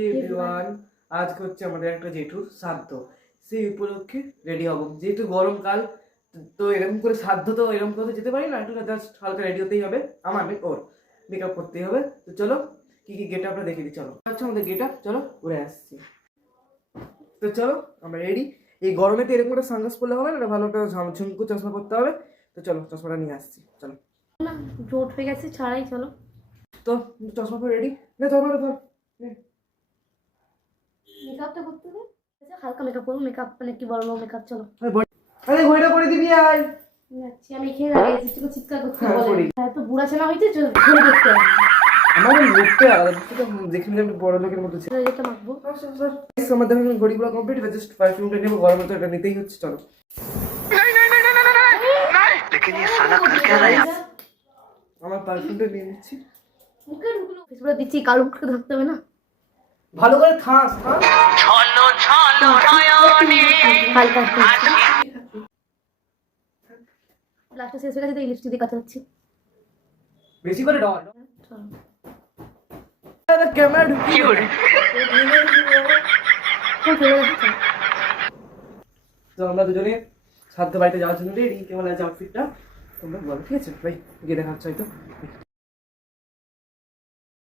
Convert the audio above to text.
Everyone, আজকে হচ্ছে আমাদের একটা জেঠুর শ্রাদ্ধ। সেই উপলক্ষে রেডি হব, যেহেতু গরমকাল। তো এরকম করে শ্রাদ্ধ তো এরকম করে যেতে পারি না, একটু জাস্ট হালকা রেডি হতেই হবে। আমার ওর মেকআপ করতেই হবে। তো চলো কি কি গেট আপটা দেখিয়ে দিই। চলো আচ্ছা আমাদের গেট আপ, চলো ঘুরে আসছি। তো চলো আমরা রেডি। এই গরমে তো এরকম করে সানগ্লাস পরলে হবে না, ভালো একটা ঝুমকু চশমা পরতে হবে। তো চলো চশমাটা নিয়ে আসছি, চলো। না জোট হয়ে গেছে, ছাড়াই চলো। তো চশমা পরে রেডি না, ধর ধর। মেকআপটা করতে হবে, হালকা মেকআপ করবো। মেকআপ মানে কি বড় মেকআপ, চলো। আরে ঘড়িটা পরে দিবি আয়। যাচ্ছি আমি, এখানে দাঁড়িয়ে আছি, একটু চিৎকার করতে হ্যাঁ, বলে। করি। হ্যাঁ তো বুড়া ছেনা হয়েছে, ঘুরে দেখতে হবে। আমার লুকটা আলাদা, দেখে নিলাম একটু বড় লোকের মতো ছিল। এটা মাখবো। আমাদের এখন ঘড়ি পুরো কমপ্লিট, জাস্ট পারফিউমটা নেবো, গরমে তো এটা নিতেই হচ্ছে। চলো আমার পারফিউমটা নিয়ে নিচ্ছি। মুখে ঢুকলো, ফেসবুকে দিচ্ছি, কারো মুখে ধরতে হবে না। ভালো করে খাস, হ্যাঁ। হালকা লাস্টে শেষ হয়ে গেছে, তো লিপস্টিক দিয়ে কাছে যাচ্ছি। বেশি করে ডল। চলো ক্যামেরা ঢুকিয়ে তো আমরা দুজনে শ্রাদ্ধ বাড়িতে যাওয়ার জন্য রেডি। কেমন আছে আউটফিটটা তোমরা বলো, ঠিক আছে ভাই? গিয়ে দেখা হচ্ছে হয়তো।